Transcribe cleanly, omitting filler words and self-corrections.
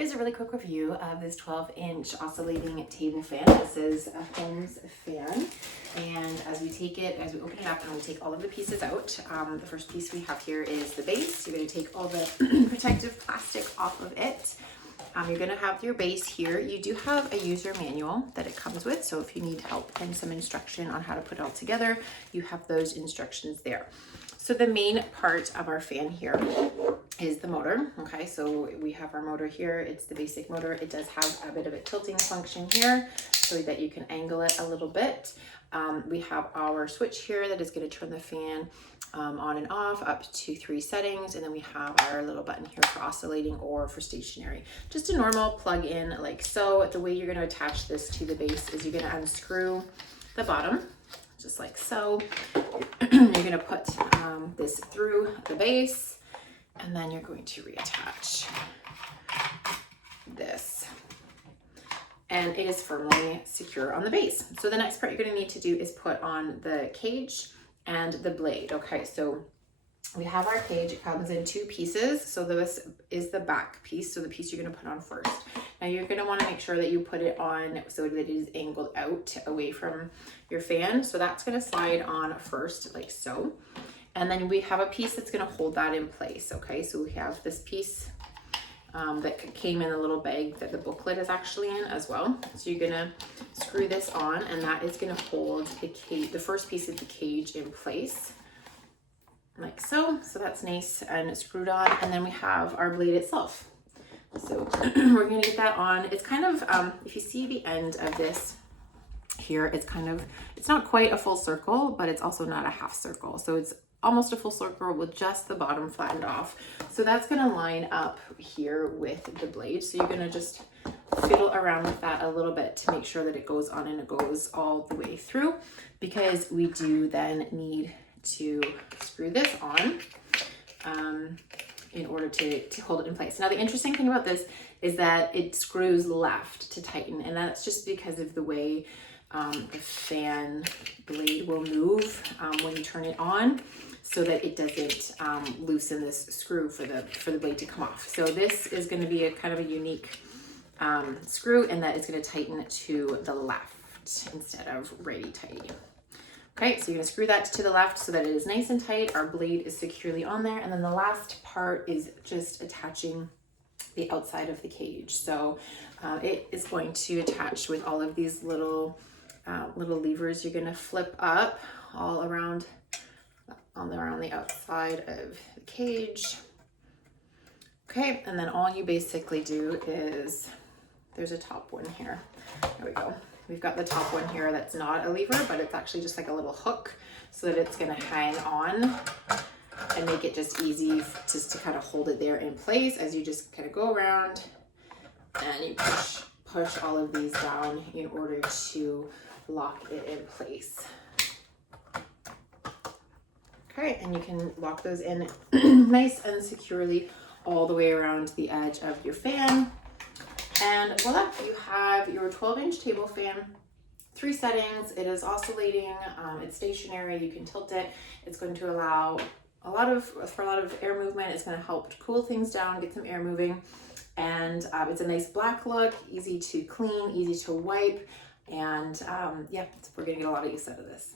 Here's a really quick review of this 12-inch oscillating table fan. This is a HOLMES fan, and as we open it up and we take all of the pieces out, the first piece we have here is the base. You're going to take all the protective plastic off of it. You're going to have your base here. You do have a user manual that it comes with, so if you need help and some instruction on how to put it all together, you have those instructions there. So the main part of our fan here is the motor. Okay, so we have our motor here. It's the basic motor. It does have a bit of a tilting function here so that you can angle it a little bit. We have our switch here that is going to turn the fan on and off up to 3 settings, and then we have our little button here for oscillating or for stationary. Just a normal plug in like so. The way you're going to attach this to the base is you're going to unscrew the bottom just like so. You're going to put this through the base, and then you're going to reattach this, and it is firmly secure on the base. So the next part you're going to need to do is put on the cage and the blade. Okay, so we have our cage. It comes in 2 pieces. So this is the back piece, so the piece you're going to put on first. Now you're going to want to make sure that you put it on so that it is angled out away from your fan. So that's going to slide on first like so. And then we have a piece that's going to hold that in place. Okay, so we have this piece that came in a little bag that the booklet is actually in as well. So you're going to screw this on, and that is going to hold the cage, the first piece of the cage, in place like so. So that's nice and screwed on. And then we have our blade itself. So we're going to get that on. It's kind of, if you see the end of this here, it's not quite a full circle, but it's also not a half circle. So it's almost a full circle with just the bottom flattened off. So that's going to line up here with the blade. So you're going to just fiddle around with that a little bit to make sure that it goes on and it goes all the way through, because we do then need to screw this on in order to hold it in place. Now the interesting thing about this is that it screws left to tighten, and that's just because of the way the fan blade will move when you turn it on, so that it doesn't loosen this screw for the blade to come off. So this is going to be a kind of a unique screw in that it's going to tighten to the left instead of righty-tighty. Okay, so you're going to screw that to the left so that it is nice and tight. Our blade is securely on there, and then the last part is just attaching the outside of the cage. So it is going to attach with all of these little levers. You're going to flip up all around on the outside of the cage. Okay, and then all you basically do is, there's a top one here. There we go. We've got the top one here that's not a lever, but it's actually just like a little hook, so that it's going to hang on and make it just easy just to kind of hold it there in place as you just kind of go around and you push all of these down in order to lock it in place. Okay, and you can lock those in nice and securely all the way around the edge of your fan. And voila, you have your 12-inch table fan, 3 settings. It is oscillating, it's stationary, you can tilt it. It's going to allow a lot of air movement. It's going to help cool things down, get some air moving. And it's a nice black look, easy to clean, easy to wipe. And yeah, we're going to get a lot of use out of this.